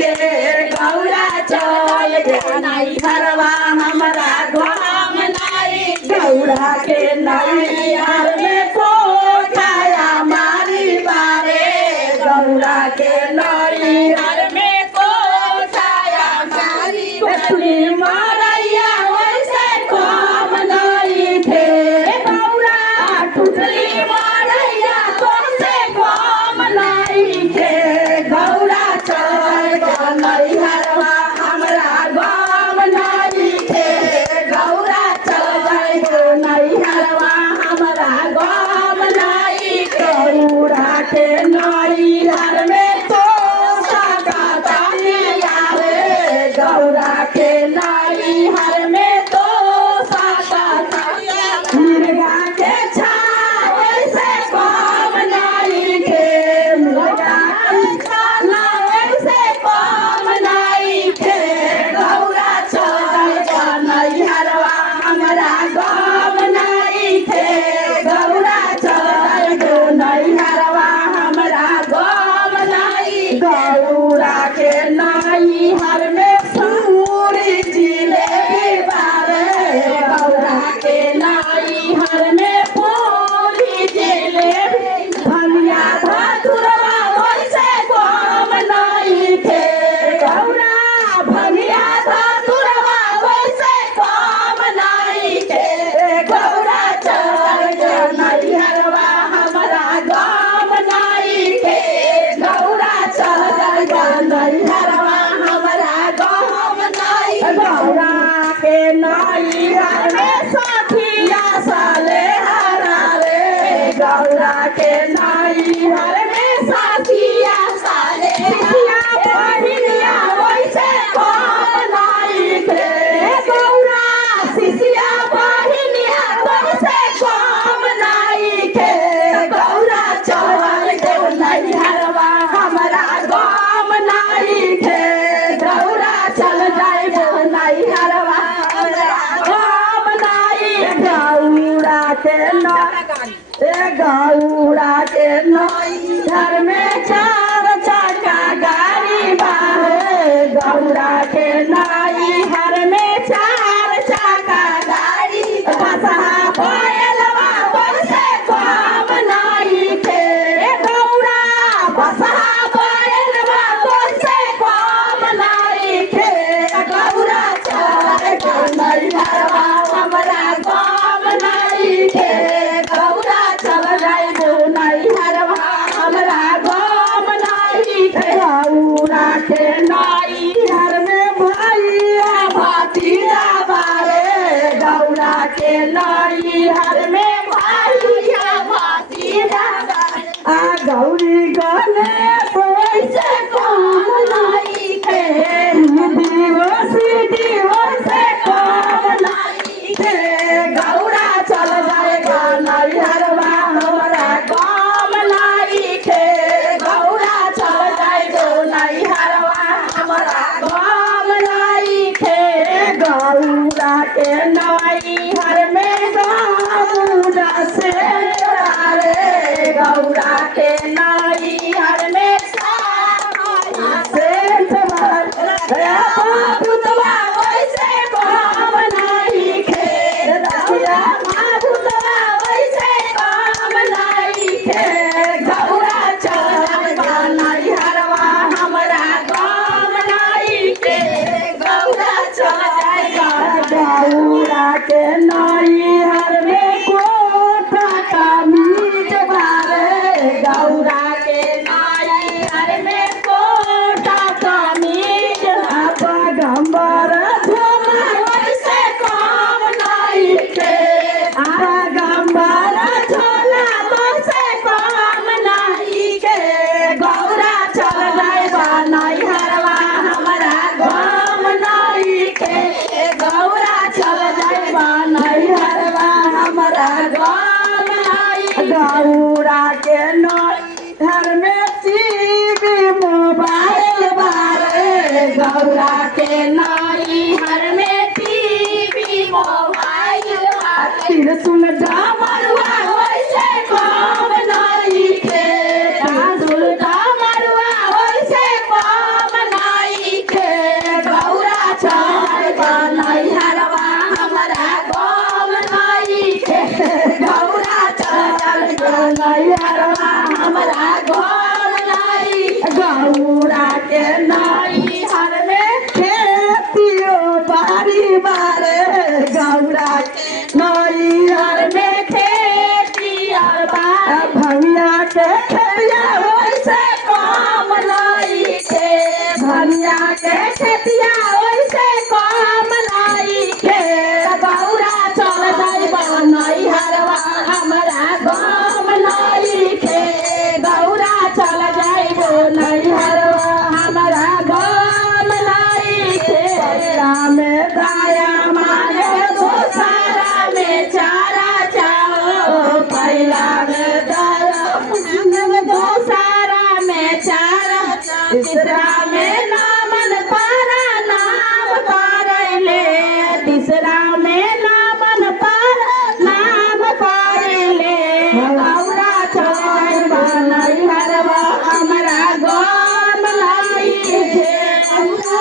के गौरा चल नहीं हरवा हमारा गाम नहीं गौरा के नहीं हर में कोठाया मारी बारे गौरा के नहीं हर में कोठाया मारी बारे मारैया वैसे काम नहीं थे गौरा टुटली मारैया वैसे काम नहीं थे गौरा चल नहीं हरवा हमारा गाम नहीं थे गौरा चल नहीं हरवा हमारा गाम नहीं गौरा के नहीं हर में तो सका आवे गौरा के नहीं हर में तो सका मुर्गा के छाव से काम नहीं थे मुर्गा के छाव से काम नहीं थे गौरा चल नहीं हरवा हमारा गाम नहीं थे गौरा चल नहीं हरवा हमारा गाम नहीं गौरा के नहीं हर में पूरी जिलेबी बारे गौरा के नहीं हर में पूरी जिलेबी धनिया धतुरवा वैसे काम नहीं थे गौरा धनिया धतुरवा वैसे काम नहीं थे गौरा चल नहीं हरवा हमारा गाम नहीं थे गौरा चल नहीं हरवा हमारा गाम नहीं गौरा के नहीं हर में साथिया साले हरा रे गौरा के नहीं हर में साथिया साले हरा बहिनिया वैसे काम नहीं थे गौरा शिशिया बहिनिया वैसे काम नहीं थे गौरा चल नहीं हरवा हमारा गाम नहीं थे गौरा चल नहीं हरवा हमारा गाम नहीं गौरा के गौरा के नहीं घर में चार चक्का गाड़ी बाहे गौरा के नहीं हर में चार चक्का गाड़ी बसहा बैलवा वैसे काम नहीं थे गौरा बसहा बैलवा वैसे काम नहीं थे गौरा चल नहीं हरवा हमारा काम नहीं थे गौरा चल नहीं हरवा हमारा गाम नहीं थे गौरा के नहीं हर में भैया भतीजा बारे गौरा के नहीं हर में भैया भतीजा आ गौरी गने वैसे काम नहीं थे सीधी वैसे काम नहीं थे गौरा चल जाएगा नहीं हरवा हमारा गाम नहीं थे गौरा चल जाएगा नहीं हरवा हमारा गाम नहीं थे गौरा के नहीं हर में गामुना से रे गौरा के नहीं हर में पुतवा वैसे काम नहीं थे पुतवा वैसे काम नहीं थे गौरा चल नहीं हरवा हमारा गाम नहीं थे गौरा चल गौरा के नहीं हर में कोठा का मीट बारे गौरा के नहीं हर में कोठा का मीट गंबर झोला वैसे काम नहीं थे गंबर झोला वैसे काम नहीं थे गौरा चल नहीं हरवा हमारा गाम नहीं थे गौरा चल नहीं गौरा के नई हर में खेतियो बारी बारे गौरा के नई हर में खेती और बारी भैया के खेतिया वैसे काम लाई के भैया के खेतिया वैसे काम लाई के गौरा चल जाइबा नई हरवा हमारा गाम नई के गौरा चल जाइबो नई हरवा हमारा गाम नई के में दाया मारे दोसारा में चारा चाओ पहला में दाया दोसारा में चारा तीसरा में ना